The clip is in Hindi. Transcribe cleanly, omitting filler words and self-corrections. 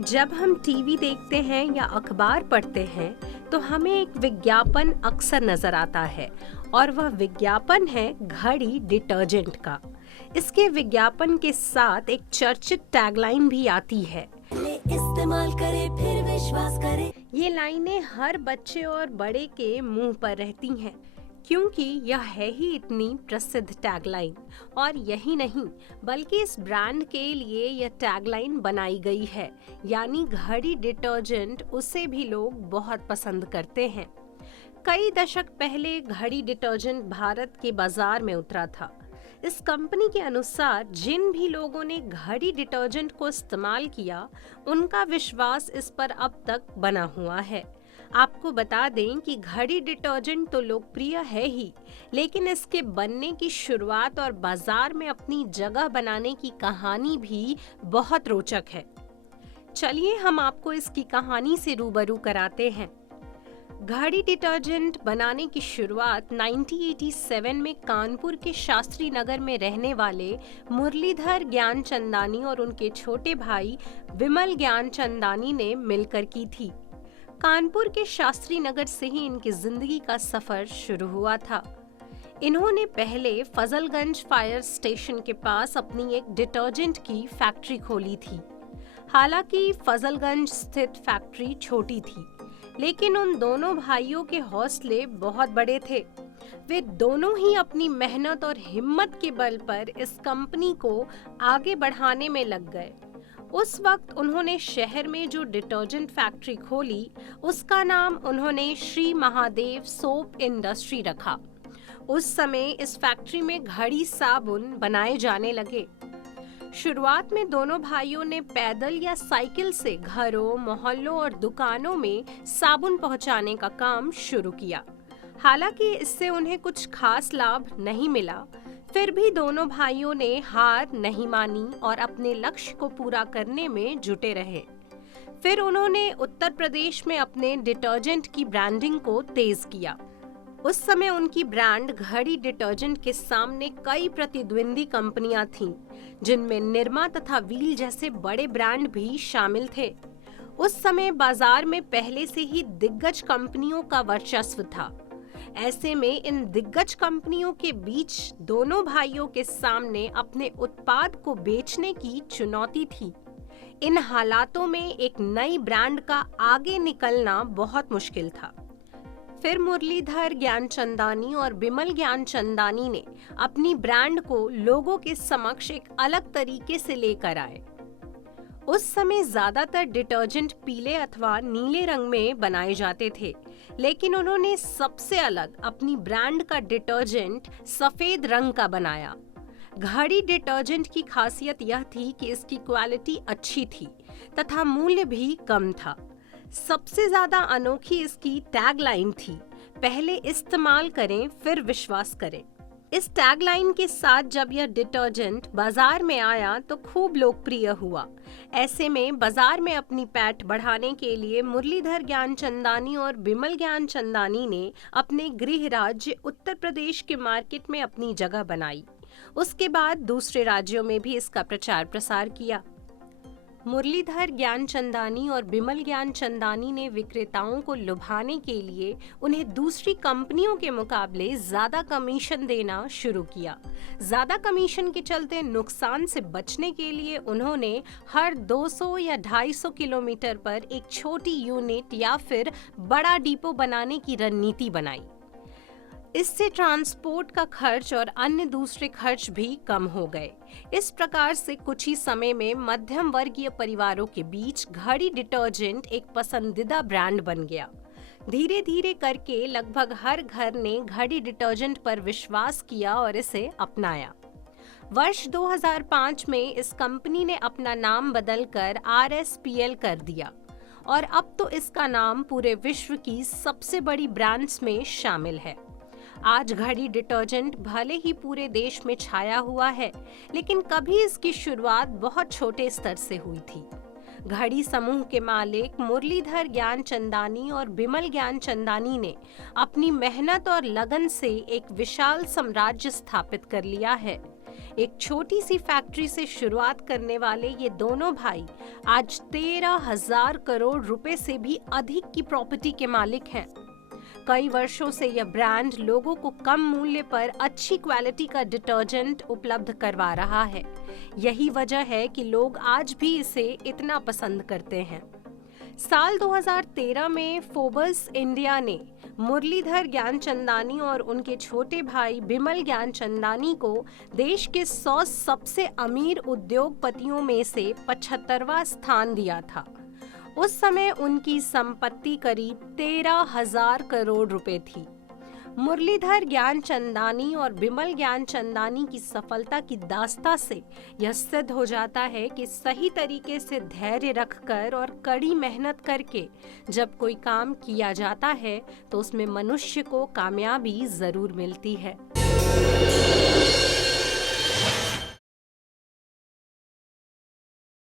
जब हम टीवी देखते हैं या अखबार पढ़ते हैं तो हमें एक विज्ञापन अक्सर नजर आता है और वह विज्ञापन है घड़ी डिटर्जेंट का। इसके विज्ञापन के साथ एक चर्चित टैगलाइन भी आती है, इस्तेमाल करें फिर विश्वास करें। ये लाइनें हर बच्चे और बड़े के मुंह पर रहती हैं क्योंकि यह है ही इतनी प्रसिद्ध टैगलाइन। और यही नहीं बल्कि इस ब्रांड के लिए यह टैगलाइन बनाई गई है, यानी घड़ी डिटर्जेंट उसे भी लोग बहुत पसंद करते हैं। कई दशक पहले घड़ी डिटर्जेंट भारत के बाजार में उतरा था। इस कंपनी के अनुसार जिन भी लोगों ने घड़ी डिटर्जेंट को इस्तेमाल किया उनका विश्वास इस पर अब तक बना हुआ है। आपको बता दें कि घड़ी डिटर्जेंट तो लोकप्रिय है ही, लेकिन इसके बनने की शुरुआत और बाजार में अपनी जगह बनाने की कहानी भी बहुत रोचक है। चलिए हम आपको इसकी कहानी से रूबरू कराते हैं। घड़ी डिटर्जेंट बनाने की शुरुआत 1987 में कानपुर के शास्त्री नगर में रहने वाले मुरलीधर ज्ञानचंदानी और उनके छोटे भाई विमल ज्ञानचंदानी ने मिलकर की थी। कानपुर के शास्त्री नगर से ही इनकी जिंदगी का सफर शुरू हुआ था। इन्होंने पहले फजलगंज फायर स्टेशन के पास अपनी एक डिटर्जेंट की फैक्ट्री खोली थी। हालांकि फजलगंज स्थित फैक्ट्री छोटी थी, लेकिन उन दोनों भाइयों के हौसले बहुत बड़े थे। वे दोनों ही अपनी मेहनत और हिम्मत के बल पर इस कंपनी को आगे बढ़ाने में लग गए। उस वक्त उन्होंने शहर में जो डिटर्जेंट फैक्ट्री खोली उसका नाम उन्होंने श्री महादेव सोप इंडस्ट्री रखा। उस समय इस फैक्ट्री में घड़ी साबुन बनाए जाने लगे। शुरुआत में दोनों भाइयों ने पैदल या साइकिल से घरों, मोहल्लों और दुकानों में साबुन पहुंचाने का काम शुरू किया। हालांकि इससे उन्हें कुछ खास लाभ नहीं मिला, फिर भी दोनों भाइयों ने हार नहीं मानी और अपने लक्ष्य को पूरा करने में जुटे रहे। फिर उन्होंने उत्तर प्रदेश में अपने डिटर्जेंट की ब्रांडिंग को तेज किया। उस समय उनकी ब्रांड घड़ी डिटर्जेंट के सामने कई प्रतिद्वंदी कंपनियां थीं, जिनमें निरमा तथा व्हील जैसे बड़े ब्रांड भी शामिल थे। उस समय बाजार में पहले से ही दिग्गज कंपनियों का वर्चस्व था। ऐसे में इन दिग्गज कंपनियों के बीच दोनों भाइयों के सामने अपने उत्पाद को बेचने की चुनौती थी। इन हालातों में एक नई ब्रांड का आगे निकलना बहुत मुश्किल था। फिर मुरलीधर ज्ञानचंदानी और बिमल ज्ञानचंदानी ने अपनी ब्रांड को लोगों के समक्ष एक अलग तरीके से लेकर आए। उस समय ज्यादातर डिटर्जेंट पीले अथवा नीले रंग में बनाए जाते थे, लेकिन उन्होंने सबसे अलग अपनी ब्रांड का डिटर्जेंट सफेद रंग का बनाया। घड़ी डिटर्जेंट की खासियत यह थी कि इसकी क्वालिटी अच्छी थी तथा मूल्य भी कम था। सबसे ज्यादा अनोखी इसकी टैगलाइन थी, पहले इस्तेमाल करें फिर विश्वास करें। इस टैगलाइन के साथ जब यह डिटर्जेंट बाजार में आया तो खूब लोकप्रिय हुआ। ऐसे में बाजार में अपनी पैठ बढ़ाने के लिए मुरलीधर ज्ञानचंदानी और बिमल ज्ञानचंदानी ने अपने गृह राज्य उत्तर प्रदेश के मार्केट में अपनी जगह बनाई। उसके बाद दूसरे राज्यों में भी इसका प्रचार प्रसार किया। मुरलीधर ज्ञानचंदानी और बिमल ज्ञानचंदानी ने विक्रेताओं को लुभाने के लिए उन्हें दूसरी कंपनियों के मुकाबले ज्यादा कमीशन देना शुरू किया। ज्यादा कमीशन के चलते नुकसान से बचने के लिए उन्होंने हर 200 या 250 किलोमीटर पर एक छोटी यूनिट या फिर बड़ा डिपो बनाने की रणनीति बनाई। इससे ट्रांसपोर्ट का खर्च और अन्य दूसरे खर्च भी कम हो गए। इस प्रकार से कुछ ही समय में मध्यम वर्गीय परिवारों के बीच घड़ी डिटर्जेंट एक पसंदीदा ब्रांड बन गया। धीरे धीरे करके लगभग हर घर ने घड़ी डिटर्जेंट पर विश्वास किया और इसे अपनाया। वर्ष 2005 में इस कंपनी ने अपना नाम बदलकर RSPL कर दिया और अब तो इसका नाम पूरे विश्व की सबसे बड़ी ब्रांड्स में शामिल है। आज घड़ी डिटर्जेंट भले ही पूरे देश में छाया हुआ है, लेकिन कभी इसकी शुरुआत बहुत छोटे स्तर से हुई थी। घड़ी समूह के मालिक मुरलीधर ज्ञानचंदानी और बिमल ज्ञानचंदानी ने अपनी मेहनत और लगन से एक विशाल साम्राज्य स्थापित कर लिया है। एक छोटी सी फैक्ट्री से शुरुआत करने वाले ये दोनों भाई आज 13,000 करोड़ रुपए से भी अधिक की प्रॉपर्टी के मालिक हैं। कई वर्षों से यह ब्रांड लोगों को कम मूल्य पर अच्छी क्वालिटी का डिटर्जेंट उपलब्ध करवा रहा है। यही वजह है कि लोग आज भी इसे इतना पसंद करते हैं। साल 2013 में फोर्ब्स इंडिया ने मुरलीधर ज्ञानचंदानी और उनके छोटे भाई बिमल ज्ञानचंदानी को देश के 100 सबसे अमीर उद्योगपतियों में से 75वां स्थान दिया था। उस समय उनकी संपत्ति करीब 13,000 करोड़ रुपए थी। मुरलीधर ज्ञानचंदानी और बिमल ज्ञानचंदानी की सफलता की दास्तां से यह सिद्ध हो जाता है कि सही तरीके से धैर्य रखकर और कड़ी मेहनत करके जब कोई काम किया जाता है तो उसमें मनुष्य को कामयाबी जरूर मिलती है।